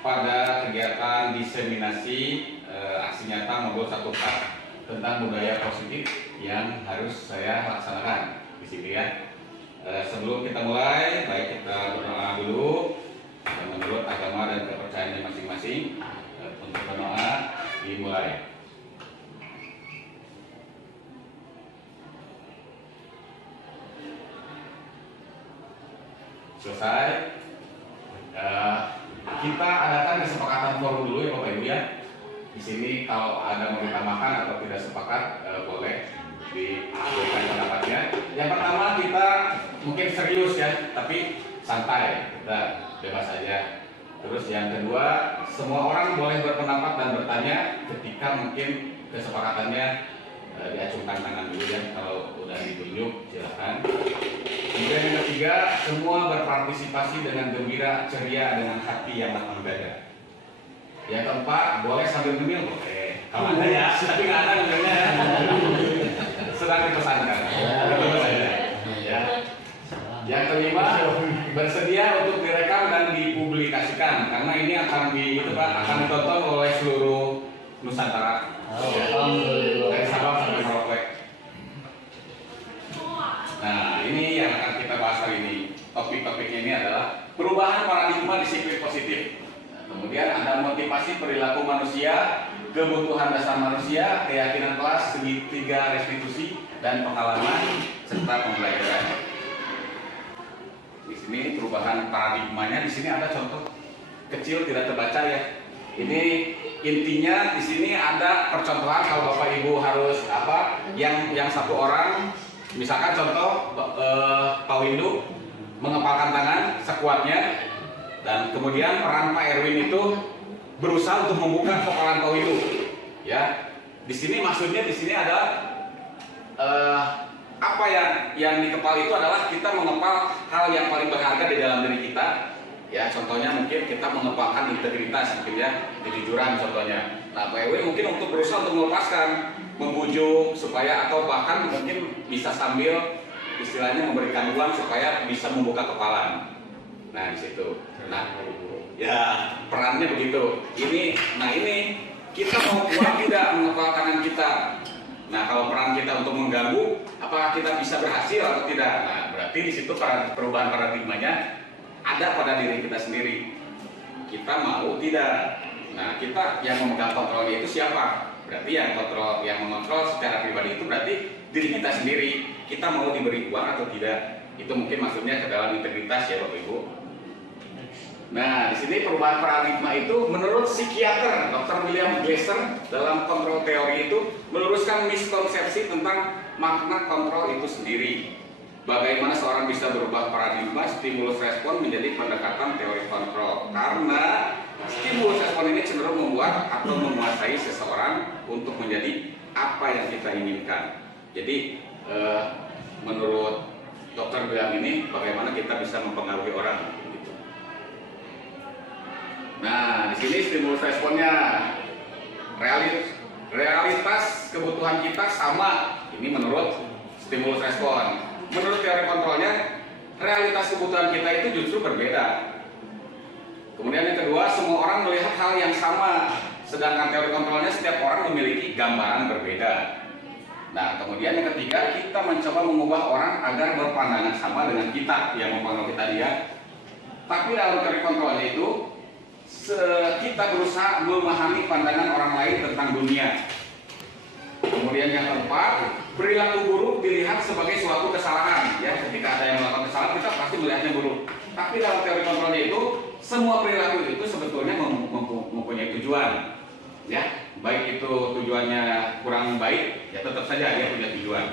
pada kegiatan diseminasi aksi nyata maupun satu part tentang budaya positif yang harus saya laksanakan di sini ya. Sebelum kita mulai, baik kita berdoa dulu menurut agama dan kepercayaannya masing-masing. Untuk berdoa dimulai. Selesai. Kita adakan kesepakatan forum dulu ya Bapak Ibu ya. Di sini kalau ada mau ditambahkan atau tidak sepakat boleh diberikan pendapatnya. Yang pertama kita mungkin serius ya, tapi santai, kita bebas saja. Terus yang kedua, semua orang boleh berpendapat dan bertanya ketika mungkin kesepakatannya diacungkan tangan dulu ya. Kalau udah ditunjuk silakan. Kemudian yang ketiga, semua berpartisipasi dengan gembira, ceria, dengan hati yang lapang dada. Yang keempat, boleh sambil ngemil boleh. Kalau ada ya, tapi nggak ada ngemilnya ya. Sedang dipesankan. Ya. Yang kelima, bersedia untuk direkam dan dipublikasikan karena ini akan ditonton oleh seluruh Nusantara. Dari Sabang sampai Merauke. Nah, ini yang akan kita bahas hari ini. Topik-topiknya ini adalah perubahan paradigma disiplin positif. Kemudian ada motivasi perilaku manusia, kebutuhan dasar manusia, keyakinan kelas, segitiga restitusi, dan pengalaman serta pembelajaran. Di sini perubahan paradigmanya, di sini ada contoh kecil tidak terbaca ya. Ini intinya di sini ada percontohan kalau Bapak Ibu harus apa? Yang satu orang, misalkan contoh Pak Windu mengepalkan tangan sekuatnya. Dan kemudian peran Pak Erwin itu berusaha untuk membuka kepalan Pak Windu. Ya, di sini maksudnya di sini ada apa yang dikepal itu adalah kita mengepal hal yang paling berharga di dalam diri kita. Ya, contohnya mungkin kita mengepalkan integritas, mungkin ya, kejujuran contohnya. Nah, Pak Erwin mungkin untuk berusaha untuk melepaskan, membujuk supaya atau bahkan mungkin bisa sambil istilahnya memberikan uang supaya bisa membuka kepalan. Nah, di situ. Nah, ya perannya begitu. Ini kita mau kuat tidak mengepal tangan kita. Nah, kalau peran kita untuk mengganggu, apakah kita bisa berhasil atau tidak? Nah, berarti di situ perubahan paradigmanya ada pada diri kita sendiri. Kita mau tidak? Nah, kita yang memegang kontrolnya itu siapa? Berarti yang mengontrol secara pribadi itu berarti diri kita sendiri. Kita mau diberi uang atau tidak? Itu mungkin maksudnya ke dalam integritas ya Bapak Ibu. Nah, di sini perubahan paradigma itu menurut psikiater Dr. William Glasser dalam kontrol teori itu meluruskan miskonsepsi tentang makna kontrol itu sendiri. Bagaimana seorang bisa berubah paradigma stimulus respon menjadi pendekatan teori kontrol. Karena stimulus respon ini cenderung membuat atau menguasai seseorang untuk menjadi apa yang kita inginkan. Jadi menurut Dr. William ini bagaimana kita bisa mempengaruhi orang. Nah, di sini stimulus responnya realitas kebutuhan kita sama. Ini menurut stimulus respon. Menurut teori kontrolnya, realitas kebutuhan kita itu justru berbeda. Kemudian yang kedua, semua orang melihat hal yang sama. Sedangkan teori kontrolnya setiap orang memiliki gambaran berbeda. Nah, kemudian yang ketiga, kita mencoba mengubah orang agar berpandangan sama dengan kita yang mempengaruhi kita dia. Tapi dalam teori kontrolnya itu kita berusaha memahami pandangan orang lain tentang dunia. Kemudian yang keempat, perilaku buruk dilihat sebagai suatu kesalahan. Ya, ketika ada yang melakukan kesalahan, kita pasti melihatnya buruk. Tapi dalam teori kontrolnya itu, semua perilaku itu sebetulnya mempunyai tujuan. Ya, baik itu tujuannya kurang baik, ya tetap saja dia punya tujuan.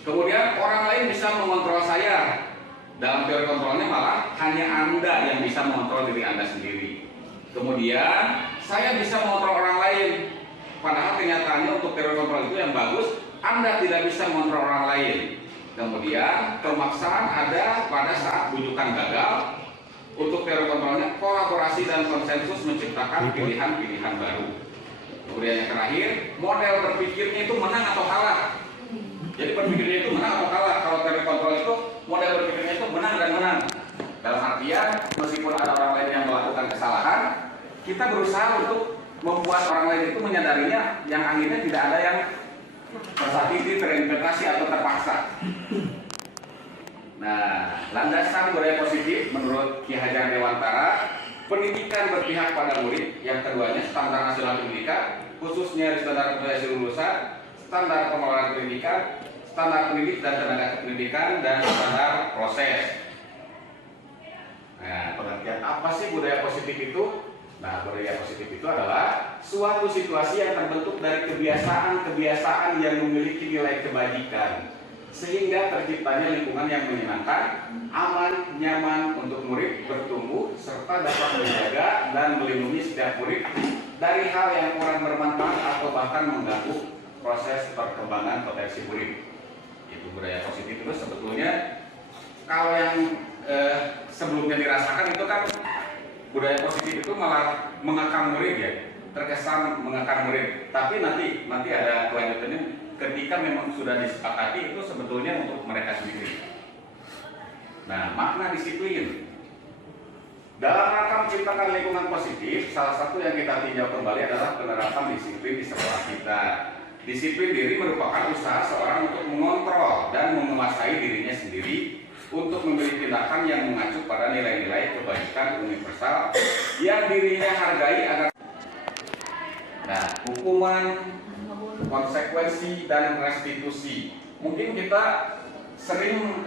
Kemudian orang lain bisa mengontrol saya. Dalam teori kontrolnya malah hanya Anda yang bisa mengontrol diri Anda sendiri. Kemudian saya bisa mengontrol orang lain. Padahal kenyataannya untuk teori kontrol itu yang bagus, Anda tidak bisa mengontrol orang lain. Kemudian pemaksaan ada pada saat bujukan gagal. Untuk teori kontrolnya, kolaborasi dan konsensus menciptakan pilihan-pilihan baru. Kemudian yang terakhir, model berpikirnya itu menang atau kalah. Jadi berpikirnya itu menang atau kalah. Kalau teori kontrol itu model berpikirnya itu menang dan menang. Dalam artian meskipun ada orang lain yang melakukan kesalahan, kita berusaha untuk membuat orang lain itu menyadarinya yang akhirnya tidak ada yang tersakiti, terinterpretasi atau terpaksa. Nah, landasan budaya positif menurut Ki Hajar Dewantara, pendidikan berpihak pada murid, yang keduanya standar nasional pendidikan, khususnya standar kompetensi lulusan, standar pengelolaan pendidikan, standar pendidik dan tenaga kependidikan, dan standar proses. Nah, pengertian apa sih budaya positif itu? Nah, budaya positif itu adalah suatu situasi yang terbentuk dari kebiasaan-kebiasaan yang memiliki nilai kebajikan, sehingga terciptanya lingkungan yang menyenangkan, aman, nyaman untuk murid bertumbuh, serta dapat menjaga dan melindungi setiap murid dari hal yang kurang bermanfaat atau bahkan mengganggu proses perkembangan potensi murid. Itu budaya positif itu sebetulnya kalau yang sebelumnya dirasakan itu kan budaya positif itu malah mengekang murid ya, terkesan mengekang murid. Tapi nanti ada kelanjutannya. Ketika memang sudah disepakati itu sebetulnya untuk mereka sendiri. Nah, makna disiplin dalam rangka menciptakan lingkungan positif, salah satu yang kita tinjau kembali adalah penerapan disiplin di sekolah kita. Disiplin diri merupakan usaha seorang untuk mengontrol dan menguasai dirinya sendiri untuk memilih tindakan yang mengacu pada nilai-nilai kebajikan universal yang dirinya hargai agar. Nah, hukuman, konsekuensi, dan restitusi. Mungkin kita sering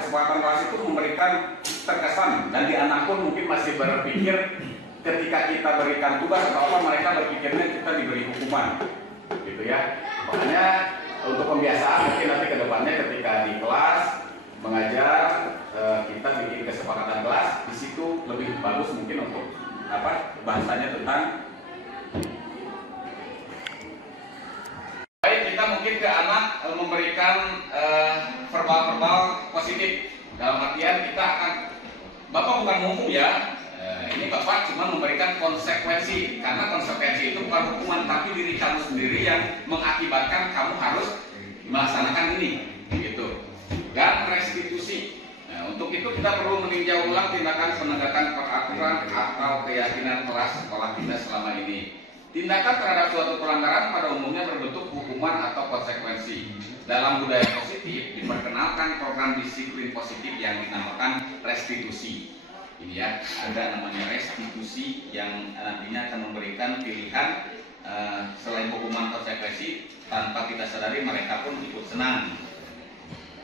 kesempatan kelas itu memberikan terkesan, dan di anak pun mungkin masih berpikir ketika kita berikan tugas atau apa, mereka berpikirnya kita diberi hukuman, gitu ya. Makanya untuk pembiasaan mungkin nanti kedepannya ketika di kelas mengajar, kita bikin kesepakatan kelas, di situ lebih bagus mungkin untuk bahasanya tentang kita mungkin ke anak memberikan verbal positif, dalam artian kita akan, Bapak bukan menghukum ya, ini Bapak cuma memberikan konsekuensi, karena konsekuensi itu bukan hukuman tapi diri kamu sendiri yang mengakibatkan kamu harus melaksanakan ini, gitu. Dan restitusi. Nah, untuk itu kita perlu meninjau ulang tindakan penegakan peraturan atau keyakinan kelas sekolah kita selama ini. Tindakan terhadap suatu pelanggaran pada umumnya berbentuk hukuman atau konsekuensi. Dalam budaya positif diperkenalkan program disiplin positif yang dinamakan restitusi. Ini ya, ada namanya restitusi yang nantinya akan memberikan pilihan selain hukuman konsekuensi, tanpa kita sadari mereka pun ikut senang.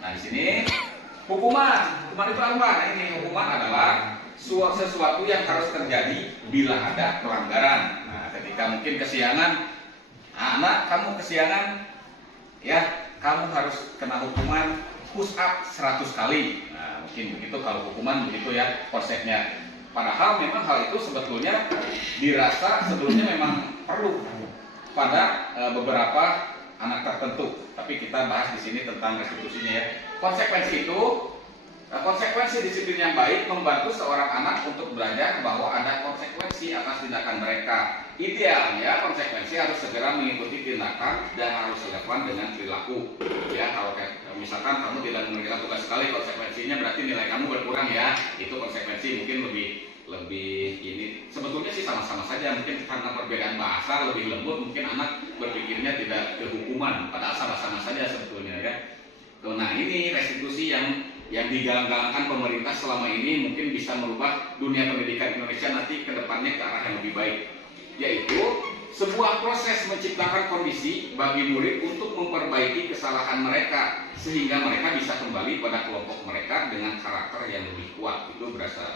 Nah, di sini hukuman itu apa? Nah, ini hukuman adalah sesuatu yang harus terjadi bila ada pelanggaran. Ketika mungkin kesiangan, anak kamu kesiangan, ya kamu harus kena hukuman push up 100 kali. Nah, mungkin begitu kalau hukuman begitu ya konsepnya. Padahal memang hal itu sebetulnya dirasa sebelumnya memang perlu pada beberapa anak tertentu. Tapi kita bahas di sini tentang restitusinya ya. Konsekuensi itu, konsekuensi disiplin yang baik membantu seorang anak untuk belajar bahwa ada konsekuensi atas tindakan mereka. Idealnya konsekuensi harus segera mengikuti tindakan dan harus relevan dengan perilaku. Ya, kalau misalkan kamu tidak mengerjakan tugas sekali, konsekuensinya berarti nilai kamu berkurang ya. Itu konsekuensi mungkin lebih ini. Sebetulnya sih sama-sama saja, mungkin karena perbedaan bahasa lebih lembut, mungkin anak berpikirnya tidak ke hukuman, padahal sama-sama saja sebetulnya ya. Nah, ini restitusi yang digalang-galangkan pemerintah selama ini mungkin bisa merubah dunia pendidikan Indonesia nanti ke depannya ke arah yang lebih baik, yaitu sebuah proses menciptakan kondisi bagi murid untuk memperbaiki kesalahan mereka sehingga mereka bisa kembali pada kelompok mereka dengan karakter yang lebih kuat. Itu berasal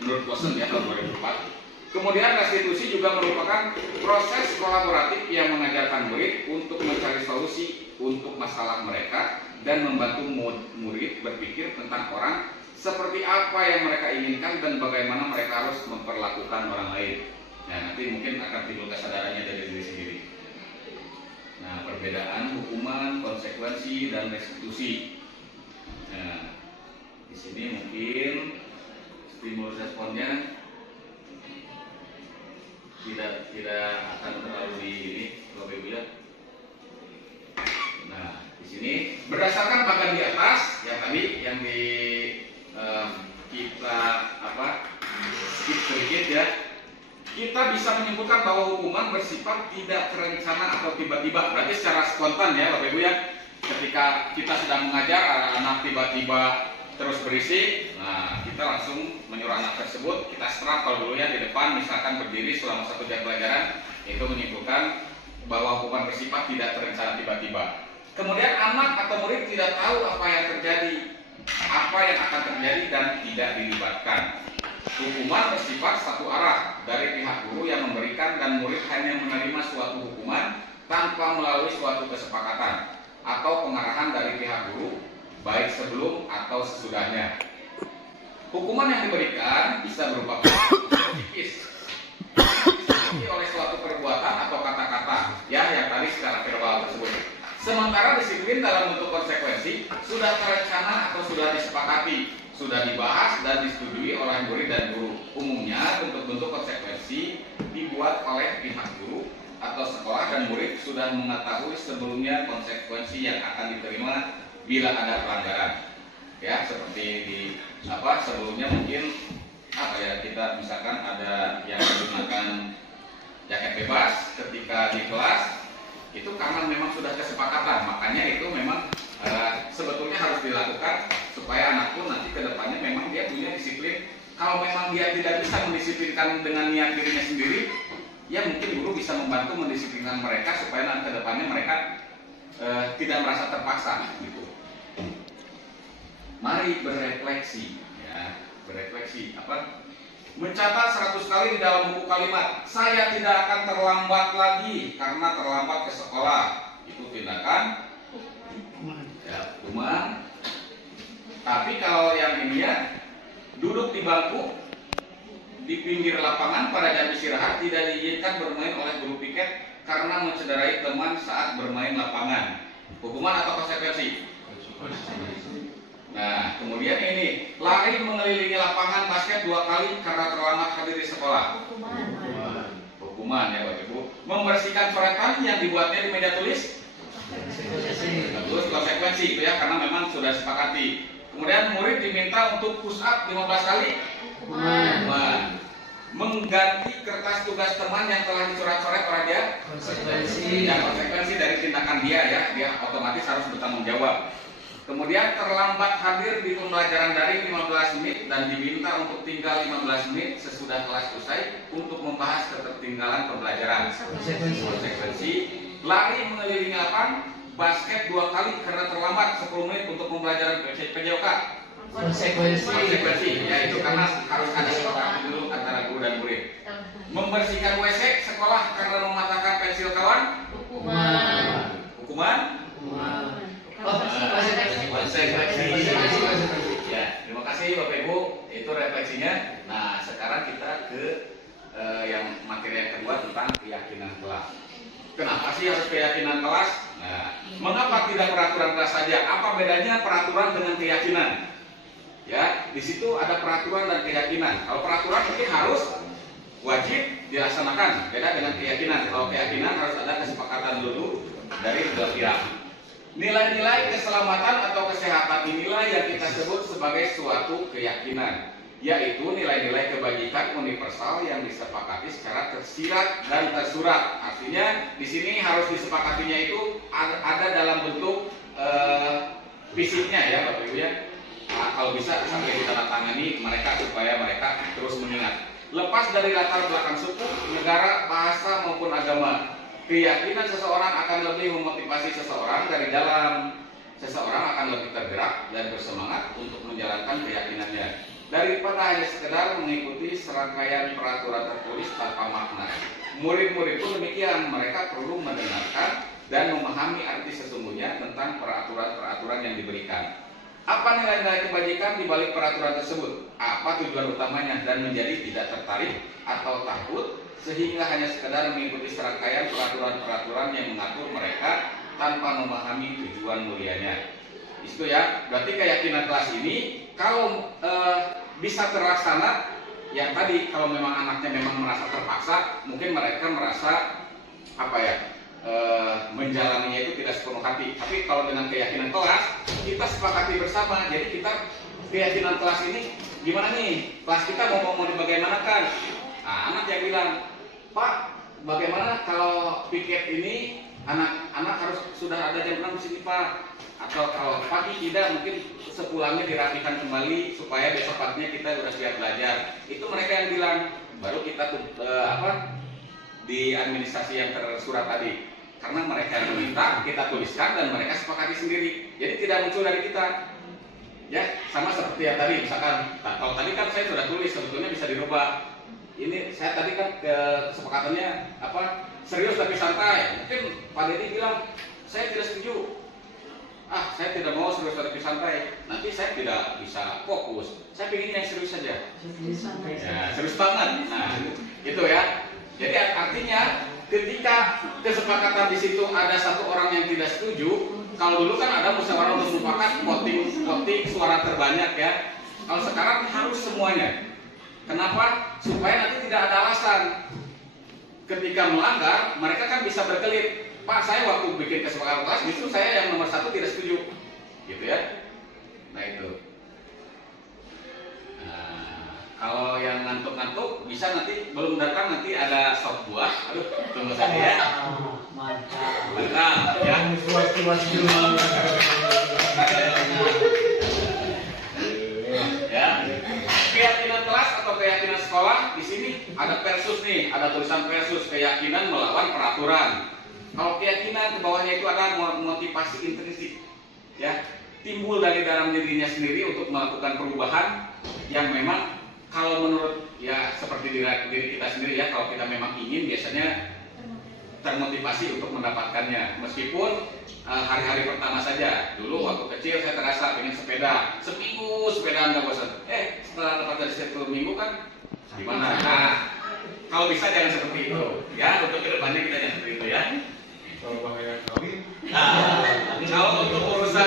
menurut Bosen ya tahun 2004. Kemudian restitusi juga merupakan proses kolaboratif yang mengajarkan murid untuk mencari solusi untuk masalah mereka dan membantu murid berpikir tentang orang seperti apa yang mereka inginkan dan bagaimana mereka harus memperlakukan orang lain. Nah, nanti mungkin akan timbul kesadarannya dari diri sendiri. Nah, perbedaan hukuman, konsekuensi, dan restitusi. Nah, di sini mungkin stimulus responnya tidak akan terlalu di ini, kalau Ibu ya. Nah, di sini berdasarkan bagian di atas yang tadi yang kita skip sedikit ya. kita bisa menyimpulkan bahwa hukuman bersifat tidak terencana atau tiba-tiba. Berarti secara spontan ya Bapak Ibu ya, ketika kita sedang mengajar anak-anak tiba-tiba terus berisik, nah kita langsung menyuruh anak tersebut, kita serap kalau dulu ya di depan misalkan berdiri selama 1 jam pelajaran, itu menyimpulkan bahwa hukuman bersifat tidak terencana tiba-tiba. Kemudian anak atau murid tidak tahu apa yang terjadi, apa yang akan terjadi dan tidak dilibatkan. Hukuman bersifat satu arah dari pihak guru yang memberikan dan murid hanya menerima suatu hukuman tanpa melalui suatu kesepakatan atau pengarahan dari pihak guru, baik sebelum atau sesudahnya. Hukuman yang diberikan bisa berupa psikis, oleh suatu perbuatan atau kata-kata ya yang tadi secara verbal tersebut. Sementara disiplin dalam bentuk konsekuensi sudah terencana atau sudah disepakati, sudah dibahas dan disetujui oleh murid dan guru. Umumnya bentuk-bentuk konsekuensi dibuat oleh pihak guru atau sekolah dan murid sudah mengetahui sebelumnya konsekuensi yang akan diterima bila ada pelanggaran. Ya, seperti di sebelumnya mungkin kita misalkan ada yang menggunakan jaket bebas ketika di kelas, itu karena memang sudah kesepakatan, makanya itu memang sebetulnya harus dilakukan supaya anak pun nanti ke depannya memang dia punya disiplin. Kalau memang dia tidak bisa mendisiplinkan dengan niat dirinya sendiri, ya mungkin guru bisa membantu mendisiplinkan mereka supaya nanti ke depannya mereka tidak merasa terpaksa gitu. Mari berefleksi ya, berefleksi mencatat 100 kali di dalam buku kalimat, saya tidak akan terlambat lagi karena terlambat ke sekolah. Itu tindakan ya, hukuman. Tapi kalau yang ini ya, duduk di bangku di pinggir lapangan pada jam istirahat tidak diizinkan bermain oleh guru piket karena mencederai teman saat bermain lapangan. Hukuman atau konsekuensi? Nah, kemudian ini, lari mengelilingi lapangan basket 2 kali karena terlambat hadir di sekolah. Hukuman ya Bapak Ibu. Membersihkan coretan yang dibuatnya di meja tulis. Terus konsekuensi itu ya, karena memang sudah sepakati. Kemudian murid diminta untuk push up 15 kali. Hukuman. Mengganti kertas tugas teman yang telah dicoret-coret oleh dia. Konsekuensi. Ya, konsekuensi dari tindakan dia ya, dia otomatis harus bertanggung jawab. Kemudian terlambat hadir di pembelajaran daring 15 menit dan diminta untuk tinggal 15 menit sesudah kelas usai untuk membahas ketertinggalan pembelajaran. Konsekuensi. Lari mengelilingi lapangan basket 2 kali karena terlambat 10 menit untuk pembelajaran PJOK. Konsekuensi. Ya itu karena harus ada kesepakatan dulu antara guru dan murid. Membersihkan WC sekolah karena mematahkan pensil kawan. Hukuman. Ya, terima kasih Bapak Ibu, itu refleksinya. Nah, sekarang kita ke yang materi yang kedua tentang keyakinan kelas. Kenapa sih harus keyakinan kelas? Nah, mengapa tidak peraturan kelas saja? Apa bedanya peraturan dengan keyakinan? Ya, di situ ada peraturan dan keyakinan. Kalau peraturan mungkin harus wajib dilaksanakan, beda dengan keyakinan. Kalau keyakinan harus ada kesepakatan dulu dari dua pihak. Nilai-nilai keselamatan atau kesehatan inilah yang kita sebut sebagai suatu keyakinan, yaitu nilai-nilai kebajikan universal yang disepakati secara tersirat dan tersurat. Artinya di sini harus disepakatinya itu ada dalam bentuk fisiknya ya Bapak Ibu ya. Nah, kalau bisa sampai ditandatangani mereka supaya mereka terus mengingat. Lepas dari latar belakang suku, negara, bahasa maupun agama. Keyakinan seseorang akan lebih memotivasi seseorang dari dalam. Seseorang akan lebih tergerak dan bersemangat untuk menjalankan keyakinannya daripada hanya sekedar mengikuti serangkaian peraturan tertulis tanpa makna. Murid-murid pun demikian, mereka perlu mendengarkan dan memahami arti sesungguhnya tentang peraturan-peraturan yang diberikan. Apa nilai-nilai kebajikan di balik peraturan tersebut? Apa tujuan utamanya dan menjadi tidak tertarik atau takut sehingga hanya sekedar mengikuti serangkaian peraturan-peraturan yang mengatur mereka tanpa memahami tujuan mulianya. Itu ya, berarti keyakinan kelas ini kalau bisa terlaksana, yang tadi kalau memang anaknya memang merasa terpaksa, mungkin mereka merasa menjalaninya itu tidak sepenuh hati. Tapi kalau dengan keyakinan kelas, kita sepakati bersama. Jadi kita keyakinan kelas ini gimana nih? Kelas kita mau dibagaimanakan? Nah, anak yang bilang bilang, Pak, bagaimana kalau piket ini anak-anak harus sudah ada jam 6 di sini Pak, atau kalau pagi tidak mungkin sepulangnya dirapikan kembali supaya besok paginya kita sudah siap belajar. Itu mereka yang bilang, baru kita di administrasi yang tersurat tadi, karena mereka yang meminta kita tuliskan dan mereka sepakati sendiri, jadi tidak muncul dari kita. Ya, sama seperti yang tadi, misalkan, kalau tadi kan saya sudah tulis, sebetulnya bisa dirubah. Ini saya tadi kan kesepakatannya serius tapi santai. Mungkin Pak Dedi bilang, saya tidak setuju. Saya tidak mau serius tapi santai. Nanti saya tidak bisa fokus. Saya ingin yang serius saja. Ya, serius banget. Nah, itu ya. Jadi artinya ketika kesepakatan di situ ada satu orang yang tidak setuju, kalau dulu kan ada musyawarah untuk mufakat, voting suara terbanyak ya. Kalau sekarang harus semuanya. Kenapa? Supaya nanti tidak ada alasan. Ketika melanggar, mereka kan bisa berkelit. Pak, saya waktu bikin kesepakatan kelas, justru saya yang nomor 1 tidak setuju, gitu ya. Nah itu. Kalau yang ngantuk-ngantuk bisa nanti belum datang, nanti ada sop buah. Aduh, tunggu saja ya. Mantap. Ya. Ya. Keyakinan kelas atau keyakinan sekolah di sini ada versus nih, ada tulisan versus keyakinan melawan peraturan. Kalau keyakinan ke bawahnya itu ada motivasi intrinsik, ya, timbul dari dalam dirinya sendiri untuk melakukan perubahan yang memang kalau menurut ya seperti diri kita sendiri ya, kalau kita memang ingin biasanya termotivasi untuk mendapatkannya. Meskipun hari-hari pertama saja, dulu waktu kecil saya terasa pengen sepeda, seminggu sepedaan nggak bosan. Setelah dapat dari 1 minggu kan gimana? Nah, kalau bisa jangan seperti itu, ya, untuk kedepannya kita jangan seperti itu ya. Kalau bahaya kawin, Kalau untuk urusan,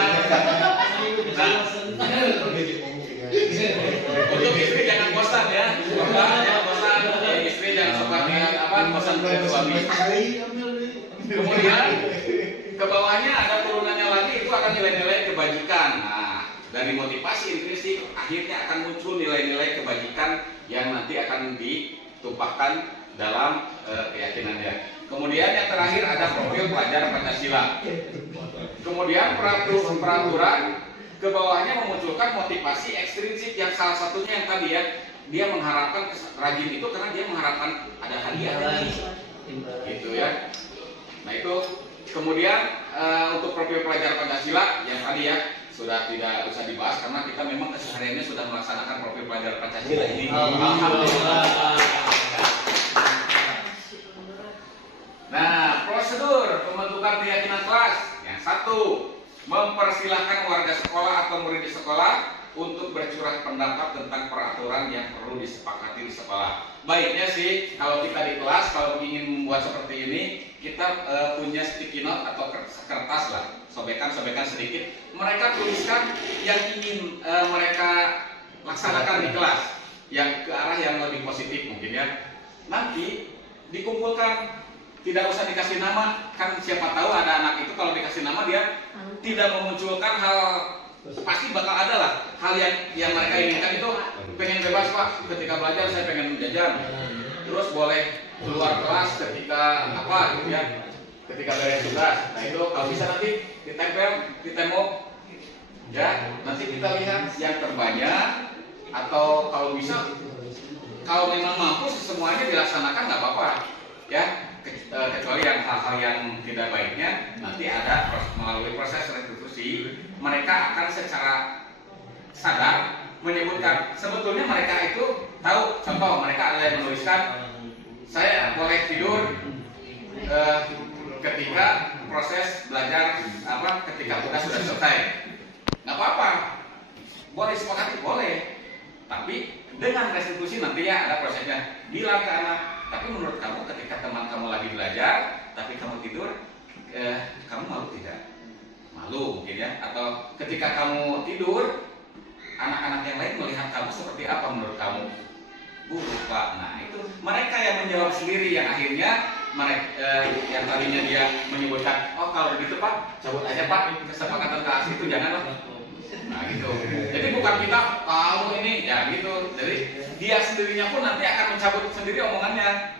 untuk istri jangan bosan ya, jangan bosan, istri jangan seperti bosan dari suami. Kemudian ke bawahnya ada turunannya lagi, itu akan nilai-nilai kebajikan. Nah, dari motivasi intrinsik akhirnya akan muncul nilai-nilai kebajikan yang nanti akan ditumpahkan dalam keyakinannya. Kemudian yang terakhir ada profil pelajar Pancasila. Kemudian peraturan ke bawahnya memunculkan motivasi ekstrinsik yang salah satunya yang tadi ya, dia mengharapkan rajin itu karena dia mengharapkan ada hadiah gitu ya. Nah itu kemudian untuk profil pelajar Pancasila yang tadi ya sudah tidak usah dibahas karena kita memang kesehariannya sudah melaksanakan profil pelajar Pancasila ini. Alhamdulillah. Nah, prosedur pembentukan keyakinan kelas. Yang 1, mempersilahkan warga sekolah atau murid di sekolah untuk bercurah pendapat tentang peraturan yang perlu disepakati di sekolah. Baiknya sih, kalau kita di kelas, kalau ingin membuat seperti ini, kita punya sticky note atau kertas lah, sobekan-sobekan sedikit. Mereka tuliskan yang ingin mereka laksanakan di kelas, yang ke arah yang lebih positif mungkin ya. Nanti dikumpulkan. Tidak usah dikasih nama, kan siapa tahu ada anak itu kalau dikasih nama dia tidak memunculkan hal, pasti bakal ada lah hal yang mereka inginkan itu. Pengen bebas Pak, ketika belajar saya pengen jajan, terus boleh keluar kelas ketika gitu ya, ketika beres tugas. Nah itu kalau bisa nanti ditempel, ditembok ya, nanti kita lihat yang terbanyak, atau kalau bisa kalau memang mampu semuanya dilaksanakan nggak apa-apa ya. Kecuali yang hal-hal yang tidak baiknya nanti ada melalui proses restitusi, mereka akan secara sadar menyebutkan. Sebetulnya mereka itu tahu, contoh mereka ada yang menuliskan saya boleh tidur ketika proses belajar ketika tugas sudah selesai, nggak apa-apa, boleh sepakati, boleh, tapi dengan restitusi nantinya ada prosesnya. Bilang ke anak, tapi menurut kamu ketika teman kamu lagi belajar, tapi kamu tidur, kamu malu tidak? Malu mungkin ya. Atau ketika kamu tidur, anak-anak yang lain melihat kamu seperti apa menurut kamu? Buruk Pak. Nah itu mereka yang menjawab sendiri, yang akhirnya mereka yang tadinya dia menyebutkan, oh kalau begitu Pak, cabut aja Pak kesepakatan kelas itu, janganlah. Nah gitu. Jadi bukan kita kamu ini ya gitu. Jadi dia sendirinya pun nanti akan mencabut sendiri omongannya.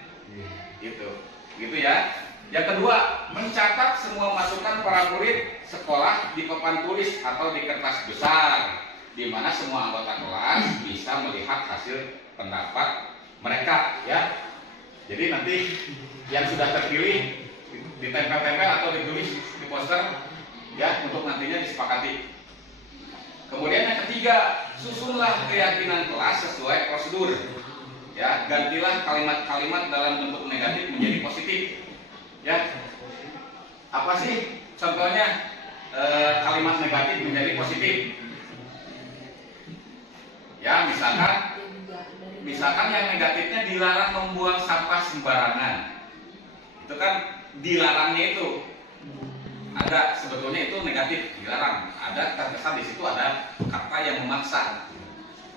Gitu ya. Yang kedua, mencatat semua masukan para murid sekolah di papan tulis atau di kertas besar, di mana semua anggota kelas bisa melihat hasil pendapat mereka ya. Jadi nanti yang sudah terpilih ditempel-tempel atau ditulis di poster ya, untuk nantinya disepakati. Kemudian yang ketiga, susunlah keyakinan kelas sesuai prosedur. Ya, gantilah kalimat-kalimat dalam bentuk negatif menjadi positif. Ya, apa sih contohnya kalimat negatif menjadi positif? Ya, misalkan yang negatifnya dilarang membuang sampah sembarangan. Itu kan dilarangnya itu ada, sebetulnya itu negatif, dilarang. Ada terkesan di situ ada kata yang memaksa.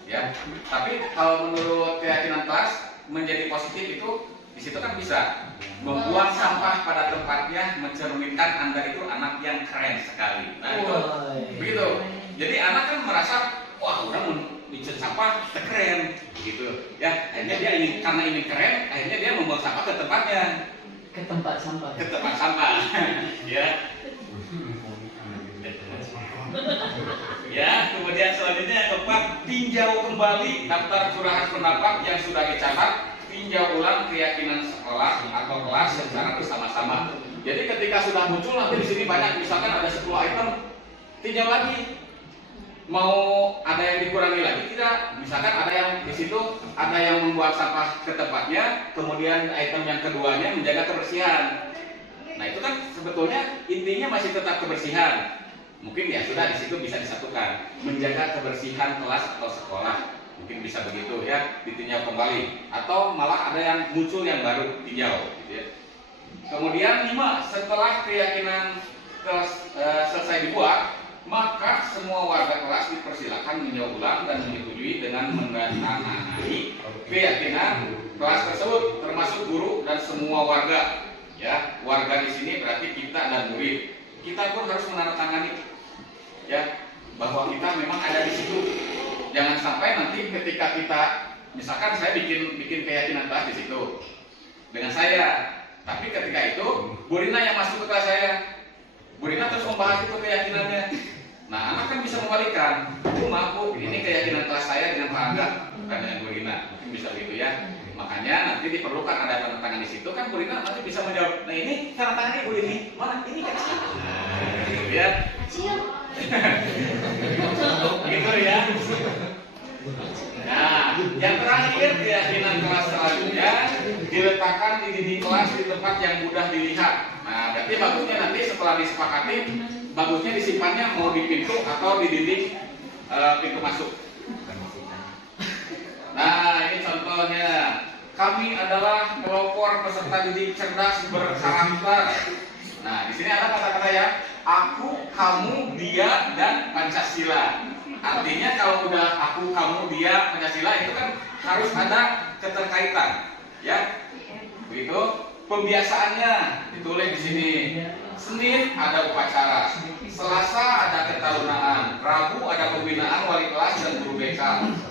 Ya, tapi kalau menurut keyakinan kelas menjadi positif itu di situ kan bisa membuang sampah pada tempatnya, mencerminkan Anda itu anak yang keren sekali. Nah itu begitu. Jadi anak kan merasa wah orang bikin sampah keren gitu. Ya akhirnya dia ingin, karena ingin keren, akhirnya dia membuang sampah ke tempatnya, ke tempat sampah. ke tempat sampah. Ya. Ya, kemudian selanjutnya yang keempat, tinjau kembali daftar curahan pendapat yang sudah dicatat, tinjau ulang keyakinan sekolah atau kelas secara bersama-sama. Jadi ketika sudah muncul nanti di sini banyak, misalkan ada 10 item, tinjau lagi. Mau ada yang dikurangi lagi tidak? Misalkan ada yang di situ ada yang membuat sampah ke tempatnya, kemudian item yang keduanya menjaga kebersihan. Nah, itu kan sebetulnya intinya masih tetap kebersihan. Mungkin ya sudah di situ bisa disatukan, menjaga kebersihan kelas atau sekolah, mungkin bisa begitu ya, ditinjau kembali, atau malah ada yang muncul yang baru tinjau gitu ya. Kemudian 5, setelah keyakinan kelas selesai dibuat, maka semua warga kelas dipersilakan meninjau ulang dan menyetujui dengan menandatangani keyakinan kelas tersebut, termasuk guru dan semua warga. Ya, warga di sini berarti kita dan murid. Kita pun harus menandatangani ya bahwa kita memang ada di situ. Jangan sampai nanti ketika kita, misalkan saya bikin keyakinan kelas di situ dengan saya, tapi ketika itu Bu Rina yang masuk ke kelas saya, Bu Rina terus membahas itu keyakinannya. Nah, anak kan bisa membalikan, Bu maaf Bu, ini keyakinan kelas saya dengan Pak Angga, bukan dengan Bu Rina, mungkin bisa begitu ya. Makanya nanti diperlukan ada tanda tangan di situ kan, Bu Rina nanti bisa menjawab. Nah ini tanda tangannya Bu ini, mana? Ini kecil. Ya. Gitu ya. Nah, yang terakhir keyakinan kelas selanjutnya diletakkan di dinding kelas di tempat yang mudah dilihat. Nah, berarti bagusnya nanti setelah disepakati, bagusnya disimpannya mau di pintu atau di dinding pintu masuk. Nah, ini contohnya. Kami adalah pelopor peserta didik cerdas berkarakter. Nah, di sini ada kata-kata ya, aku, kamu, dia, dan Pancasila. Artinya kalau udah aku, kamu, dia, Pancasila itu kan harus ada keterkaitan, ya. Begitu. Pembiasaannya ditulis di sini. Senin ada upacara, Selasa ada ketarunaan, Rabu ada pembinaan wali kelas dan guru BK,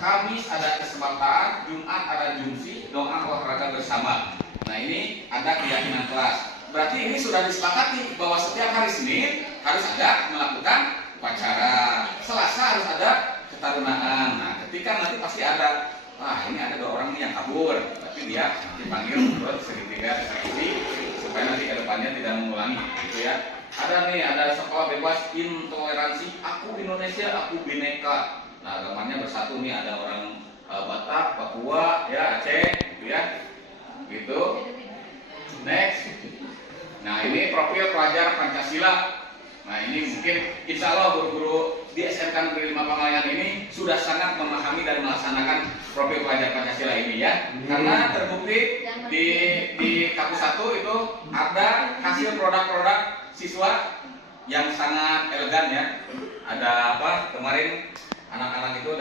Kamis ada kesempatan, Jumat ada jumsi, doa olahraga bersama. Nah ini ada keyakinan kelas. Berarti ini sudah disepakati bahwa setiap hari Senin harus ada melakukan upacara, Selasa harus ada ketarunaan. Nah ketika nanti pasti ada, ini ada 2 orang nih yang kabur, tapi dia dipanggil menurut segitiga eksekusi supaya nanti ke depannya tidak mengulangi, gitu ya. Ada nih, ada sekolah bebas intoleransi, aku Indonesia, aku Bhinneka. Nah, agamanya bersatu nih, ada orang Batak, Papua, ya Aceh, gitu ya. Gitu. Next. Nah, ini profil pelajar Pancasila. Nah, ini mungkin insya Allah guru-guru di SMK Negeri 5 Pangalayan ini sudah sangat memahami dan melaksanakan profil pelajar Pancasila ini ya. Karena terbukti di kampus 1 itu ada hasil produk-produk siswa yang sangat elegan ya. Ada apa? Kemarin anak-anak itu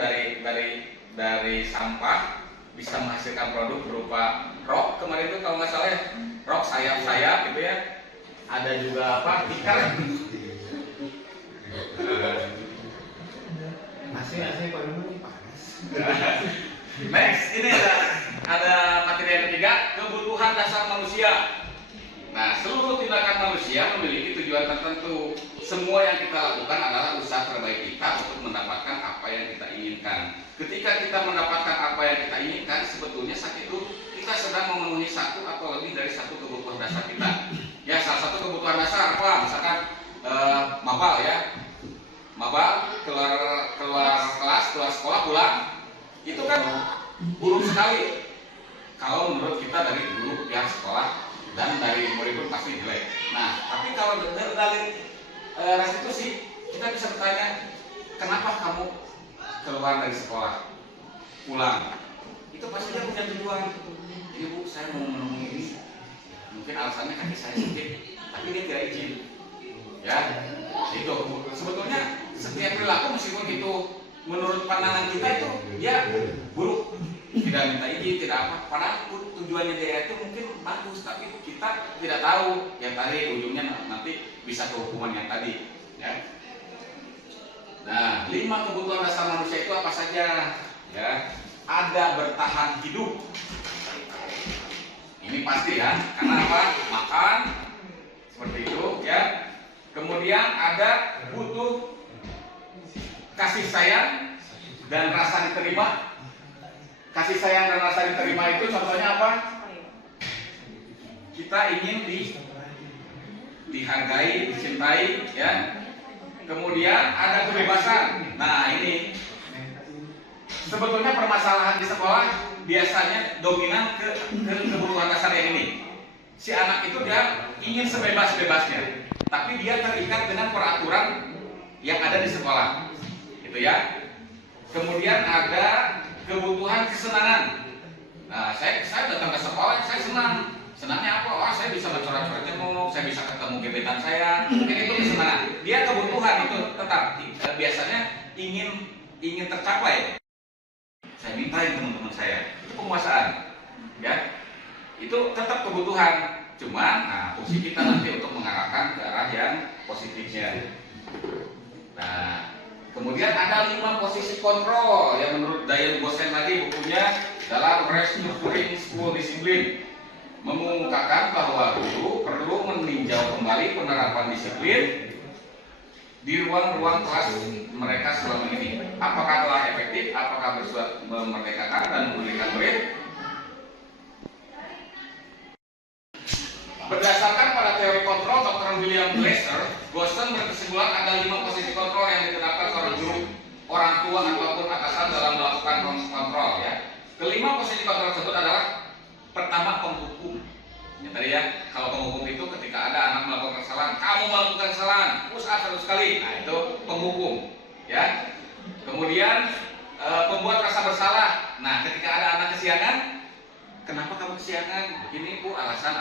dari sampah bisa menghasilkan produk berupa rok. Kemarin itu kalau nggak salah ya, rok sayap-sayap gitu ya. Ada juga apa? Tikar. AC Pak Dulu panas. Next, ini ada materi yang ketiga, kebutuhan dasar manusia. Nah, seluruh tindakan manusia memiliki tujuan tertentu. Semua yang kita lakukan adalah usaha terbaik kita untuk mendapatkan apa yang kita inginkan. Ketika kita mendapatkan apa yang kita inginkan, sebetulnya saat itu kita sedang memenuhi satu atau lebih dari satu kebutuhan dasar kita. Ya, salah satu kebutuhan dasar apa? Misalkan mabal ya, mabal keluar kelas, keluar sekolah pulang, itu kan buruk sekali. Kalau menurut kita dari guru pihak sekolah dan dari murid pun pasti jelek. Nah, tapi kalau dari restitusi kita bisa bertanya, kenapa kamu keluar dari sekolah pulang? Itu pasti dia punya tujuan. Ibu, saya mau menemui ini. Mungkin alasannya kaki saya sakit, tapi dia tidak izin. Ya, itu sebetulnya setiap perilaku meskipun itu menurut pandangan kita itu ya buruk, tidak minta izin, tidak apa. Padahal tujuannya dia itu mungkin bagus, tapi kita tidak tahu yang tadi ujungnya nanti bisa ke hukuman yang tadi. Ya. Nah, 5 kebutuhan dasar manusia itu apa saja? Ya, ada bertahan hidup. Ini pasti ya, karena apa? Makan, seperti itu ya. Kemudian ada butuh kasih sayang dan rasa diterima. Kasih sayang dan rasa diterima itu contohnya apa? Kita ingin dihargai, dicintai ya. Kemudian ada kebebasan. Nah, ini sebetulnya permasalahan di sekolah biasanya dominan ke kebutuhan dasar yang ini. Si anak itu dia ingin sebebas-bebasnya, tapi dia terikat dengan peraturan yang ada di sekolah, gitu ya. Kemudian ada kebutuhan kesenangan. Nah, saya datang ke sekolah, saya senang. Senangnya apa? Oh, saya bisa bercorak-corak jenguk, saya bisa ketemu gebetan saya. Mungkin itu kesenangan. Dia kebutuhan itu tetap biasanya ingin tercapai. Saya mintain teman-teman saya, itu penguasaan, ya. Itu tetap kebutuhan. Cuman, nah, fungsi kita nanti untuk mengarahkan ke arah yang positifnya. Nah, kemudian ada 5 posisi kontrol yang menurut Diane Boston lagi bukunya dalam Restructuring School Discipline mengungkapkan bahwa guru perlu meninjau kembali penerapan disiplin di ruang-ruang kelas mereka selama ini. Apakah telah efektif, apakah bersuat memerdekakan dan memberikan murid? Berdasarkan pada teori kontrol Dr. William Glasser, Boston berkesimpulan ada 5 posisi kontrol yang diterapkan seorang guru, orang tua ataupun atasan dalam melakukan kontrol ya. Kelima posisi kontrol tersebut adalah pertama penghukum. Ya, tadi ya, kalau penghukum itu ketika ada anak melakukan kesalahan, kamu melakukan kesalahan, push up 100 kali. Nah, itu penghukum ya. Kemudian pembuat rasa bersalah. Nah, ketika ada anak kesiangan, kenapa kamu kesiangan? Begini Bu, alasan.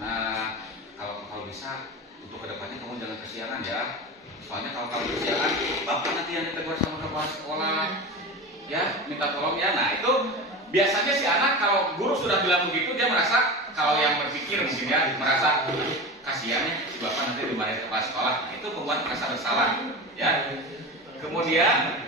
Nah, kalau bisa untuk kedepannya kamu jangan kesiangan ya. Soalnya kalau kamu kesiangan, bapak nanti yang ditegur sama kepala sekolah. Ya, minta tolong ya. Nah, itu biasanya si anak kalau guru sudah bilang begitu, dia merasa kalau yang berpikir mungkin ya merasa kasihannya si bapak nanti dimarahin kepala sekolah. Itu pembuat merasa bersalah. Ya. Kemudian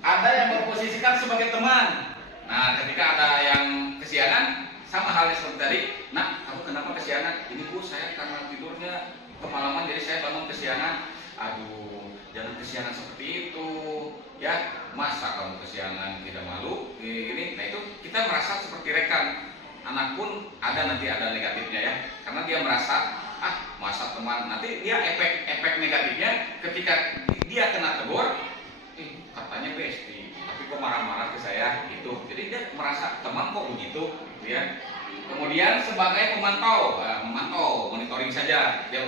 ada yang berposisikan sebagai teman. Nah, ketika ada yang kesiangan, sama halnya seperti tadi. Nah, kamu kenapa kesiangan? Ini Bu, saya karena tidurnya kemalaman jadi saya bangun kesiangan. Aduh, jangan kesiangan seperti itu. Ya, masa kamu kesiangan tidak malu? Ini, nah itu kita merasa seperti rekan. Anak pun ada nanti ada negatifnya ya, karena dia merasa masa teman nanti dia efek negatifnya ketika dia kena tegur, katanya bestie, tapi kok marah-marah ke saya gitu. Jadi dia merasa teman kok begitu, gitu ya. Kemudian sebagai memantau, monitoring saja, dia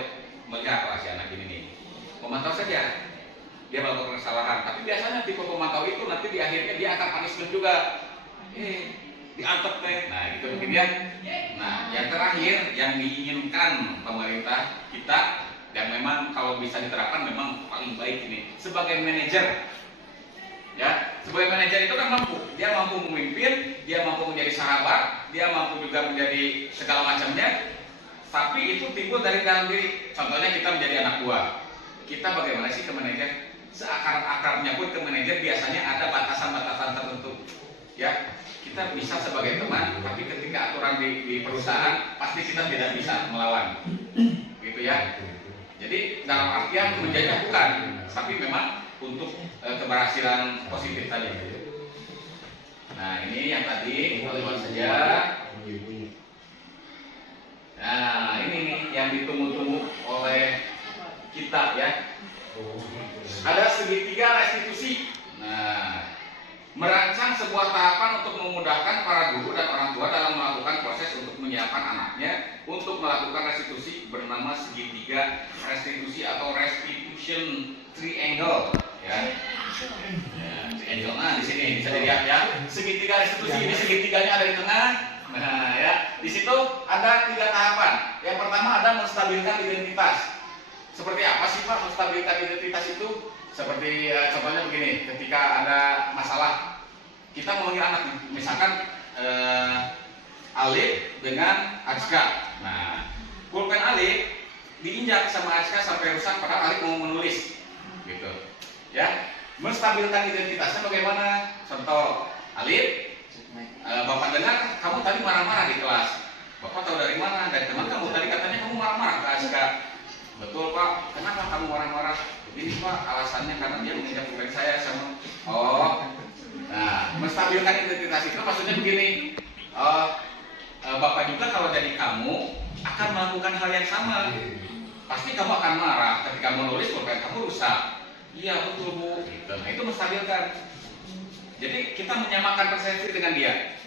melihat si anak ini nih, memantau saja. Dia melakukan kesalahan, tapi biasanya tipe pemantau itu nanti di akhirnya dia akan punishment juga, diantep deh. Nah gitu mungkin ya. Nah yang terakhir yang diinginkan pemerintah kita dan memang kalau bisa diterapkan memang paling baik ini sebagai manajer. Ya, sebagai manajer itu kan dia mampu memimpin, dia mampu menjadi sahabat, dia mampu juga menjadi segala macamnya. Tapi itu timbul dari dalam diri. Contohnya kita menjadi anak buah. Kita bagaimana sih ke manajer? Seakar-akarnya pun ke manajer biasanya ada batasan-batasan tertentu. Ya, kita bisa sebagai teman, tapi ketika aturan di perusahaan pasti kita tidak bisa melawan, gitu ya. Jadi dalam artian menjajah bukan, tapi memang untuk keberhasilan positif tadi. Nah ini yang tadi kita lewat saja. Nah ini nih yang ditunggu-tunggu oleh kita ya. Ada segitiga restitusi. Nah, merancang sebuah tahapan untuk memudahkan para guru dan orang tua dalam melakukan proses untuk menyiapkan anaknya untuk melakukan restitusi bernama segitiga restitusi atau restitution triangle ya. Triangle, nah di sini bisa dilihat ya, segitiga restitusi ini segitiganya ada di tengah. Nah ya, di situ ada 3 tahapan. Yang pertama ada menstabilkan identitas. Seperti apa sih Pak menstabilkan identitas itu? Seperti contohnya begini, ketika ada masalah kita memanggil anak, misalkan Alif dengan Ajka. Nah, pulpen Alif diinjak sama Ajka sampai rusak padahal Alif mau menulis, gitu. Ya, menstabilkan identitasnya bagaimana? Contoh, Alif, Bapak dengar kamu tadi marah-marah di kelas. Bapak tahu dari mana? Dari teman kamu tadi katanya kamu marah-marah ke Ajka. Betul Pak, kenapa kamu marah-marah? Ini Pak, alasannya karena dia menginjak pulpen saya sama. Oh, nah, menstabilkan identitas itu maksudnya begini. Bapak juga kalau jadi kamu akan melakukan hal yang sama. Pasti kamu akan marah ketika menulis pulpen kamu rusak. Iya betul Bu. Nah, itu menstabilkan. Jadi kita menyamakan persepsi dengan dia.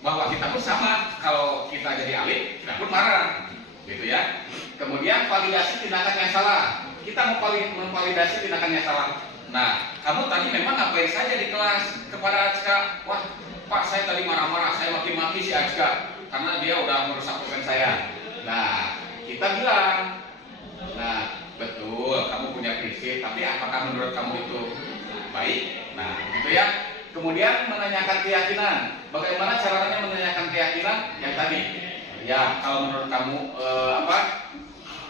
Bahwa kita pun sama. Kalau kita jadi Alif, kita pun marah. Gitu ya. Kemudian validasi tindakan yang salah. Kita memvalidasi tindakan yang salah. Nah, kamu tadi memang ngapain saja di kelas kepada Ajka? Wah, Pak saya tadi marah-marah, saya maki-maki si Ajka karena dia udah merusak pulpen saya. Nah, kita bilang, nah betul kamu punya prinsip, tapi apakah menurut kamu itu baik? Nah, gitu ya. Kemudian menanyakan keyakinan. Bagaimana caranya menanyakan keyakinan? Yang tadi. Ya, kalau menurut kamu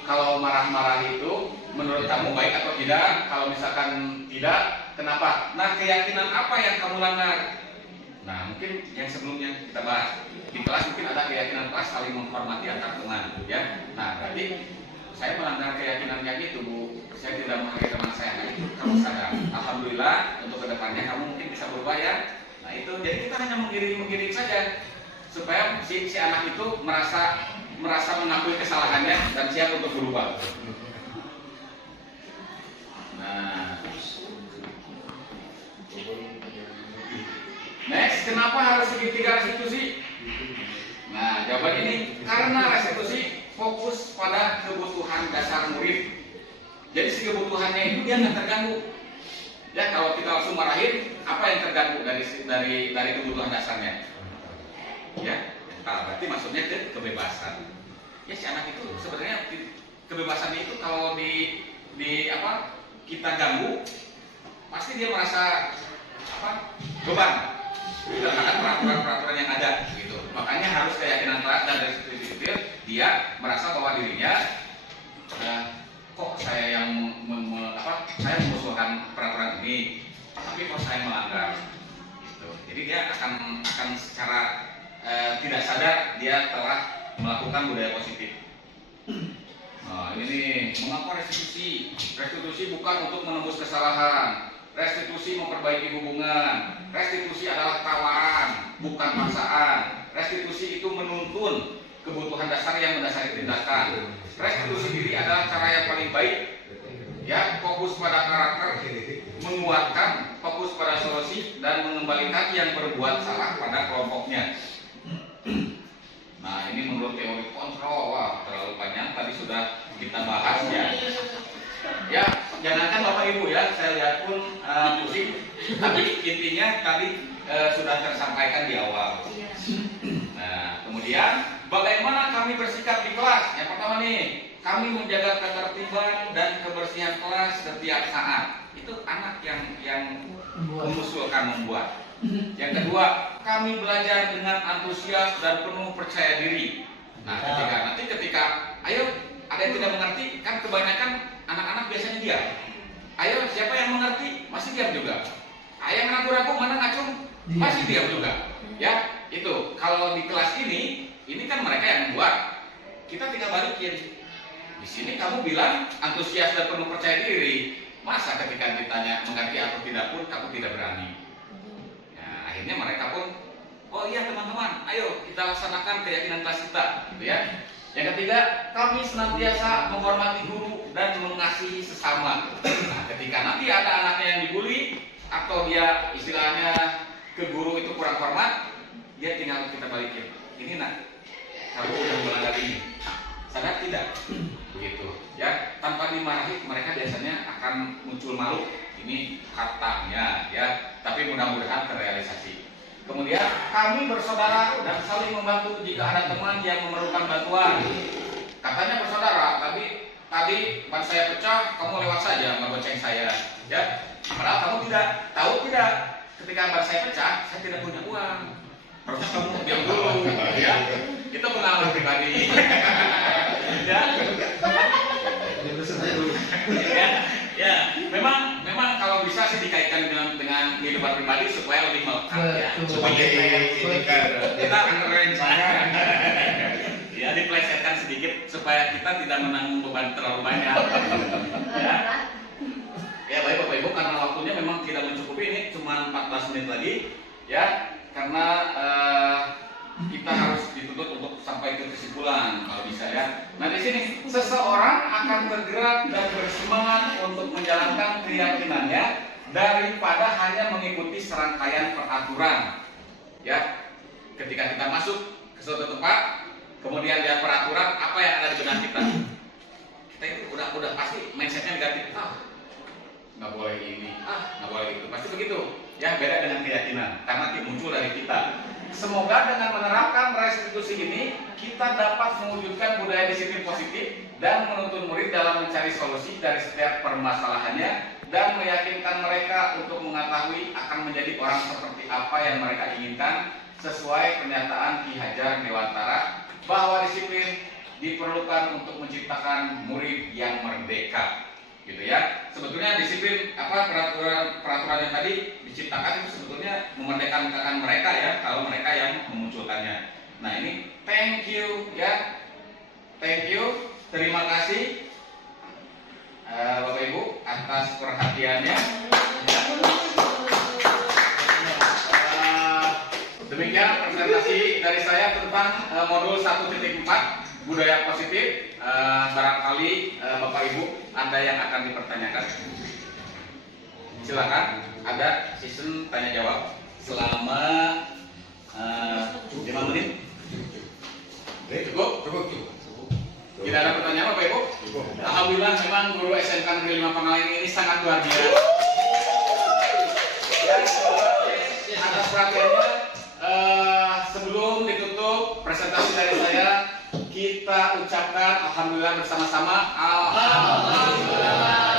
kalau marah-marah itu menurut kamu baik atau tidak? Kalau misalkan tidak, kenapa? Nah, keyakinan apa yang kamu langgar? Nah, mungkin yang sebelumnya kita bahas di kelas mungkin ada keyakinan kelas saling menghormati antar teman, ya. Nah, berarti saya melanggar keyakinan yang itu, Bu. Saya tidak menghargai teman saya. Nah, itu kamu sadar. Alhamdulillah untuk kedepannya kamu mungkin bisa berubah ya. Nah, itu jadi kita hanya mengiring saja supaya si anak itu merasa mengakui kesalahannya dan siap untuk berubah. Nah, next, kenapa harus segitiga restitusi? Nah, jawaban ini karena restitusi fokus pada kebutuhan dasar murid. Jadi si kebutuhannya itu dia nggak terganggu. Ya, kalau kita langsung marahin, apa yang terganggu dari kebutuhan dasarnya? Ya, nah, berarti maksudnya kebebasan. Ya, si anak itu sebenarnya kebebasannya itu kalau kita ganggu, pasti dia merasa beban. Berdasarkan peraturan-peraturan yang ada, gitu. Makanya harus keyakinan kelas dan restitusi dia merasa bahwa dirinya kok saya yang saya mengusulkan peraturan ini, tapi kok saya melanggar, gitu. Jadi dia akan secara tidak sadar dia telah melakukan budaya positif. Nah, ini nih, mengapa restitusi? Restitusi bukan untuk menembus kesalahan. Restitusi memperbaiki hubungan. Restitusi adalah tawaran, bukan paksaan. Restitusi itu menuntun kebutuhan dasar yang mendasari tindakan. Restitusi diri adalah cara yang paling baik. Ya, fokus pada karakter, menguatkan, fokus pada solusi, dan mengembalikan yang berbuat salah pada kelompoknya. Nah, ini menurut teori kontrol. Wah, terlalu panjang, tadi sudah kita bahas ya. Ya, jangankan Bapak Ibu ya, saya lihat pun pusing. Tapi intinya tadi sudah tersampaikan di awal. Nah, kemudian bagaimana kami bersikap di kelas? Yang pertama nih, kami menjaga ketertiban dan kebersihan kelas setiap saat. Itu anak yang mengusulkan membuat. Yang kedua, kami belajar dengan antusias dan penuh percaya diri. Nah, ketika ayo ada yang tidak mengerti, kan kebanyakan anak-anak biasanya diam. Ayo siapa yang mengerti masih diam juga. Ayah ragu-ragu mana ngacung Masih diam juga. Ya, itu. Kalau di kelas ini kan mereka yang membuat. Kita tinggal balikin. Di sini kamu bilang antusias dan penuh percaya diri. Masa ketika ditanya mengerti atau tidak pun kamu tidak berani. Nah, akhirnya mereka pun, oh iya teman-teman, ayo kita laksanakan keyakinan kelas kita, gitu ya. Yang ketiga, kami senantiasa menghormati guru dan mengasihi sesama. Nah, ketika nanti ada anaknya yang dibully atau dia istilahnya ke guru itu kurang hormat, dia tinggal kita balikin. Ini nak, kamu udah melanggar ini. Sadar tidak? Begitu. Ya, tanpa dimarahi mereka biasanya akan muncul malu. Ini katanya, ya. Tapi mudah-mudahan terrealisasi. Kemudian kami bersaudara dan saling membantu jika ada teman yang memerlukan bantuan. Katanya bersaudara, tapi tadi ban saya pecah, kamu lewat saja menggoceng saya. Ya, padahal kamu tidak tahu tidak ketika ban saya pecah, saya tidak punya uang. Harusnya kamu diam dulu, ya. Itu pengalaman pribadi. Ya. Ya, memang kalau bisa sih dikaitkan dengan kehidupan pribadi supaya lebih melekat ya. Sebagai ini kan Kita rencana ya diplesetkan sedikit supaya kita tidak menanggung beban terlalu banyak. Ya. Ya baik Bapak Ibu, karena waktunya memang tidak mencukupi, ini cuma 14 menit lagi ya, karena kita harus dituntut untuk sampai ke kesimpulan kalau bisa ya. Nah di sini seseorang akan bergerak dan bersemangat untuk menjalankan keyakinannya daripada hanya mengikuti serangkaian peraturan. Ya, ketika kita masuk ke suatu tempat, kemudian lihat peraturan apa yang ada di benak kita, kita itu udah pasti mindsetnya negatif. Nggak boleh ini, nggak boleh itu, pasti begitu. Ya beda dengan keyakinan karena muncul dari kita. Semoga dengan menerapkan restitusi ini kita dapat mewujudkan budaya disiplin positif dan menuntun murid dalam mencari solusi dari setiap permasalahannya dan meyakinkan mereka untuk mengetahui akan menjadi orang seperti apa yang mereka inginkan sesuai pernyataan Ki Hajar Dewantara bahwa disiplin diperlukan untuk menciptakan murid yang merdeka. Gitu ya. Sebetulnya disiplin peraturan yang tadi diciptakan itu sebetulnya memerdekakan mereka ya, kalau mereka yang memunculkannya. Nah ini thank you ya, thank you, terima kasih Bapak Ibu atas perhatiannya. Demikian presentasi dari saya tentang modul 1.4 budaya positif. Barangkali Bapak Ibu ada yang akan dipertanyakan. Silakan, ada season tanya jawab selama 5 menit. Cukup? Tidak ada pertanyaan Bapak Ibu? Alhamdulillah memang guru SMK Negeri 5 Pangalengan ini sangat luar biasa. Atas perhatiannya, sebelum ditutup presentasi dari saya, kita ucapkan alhamdulillah bersama-sama. Alhamdulillah.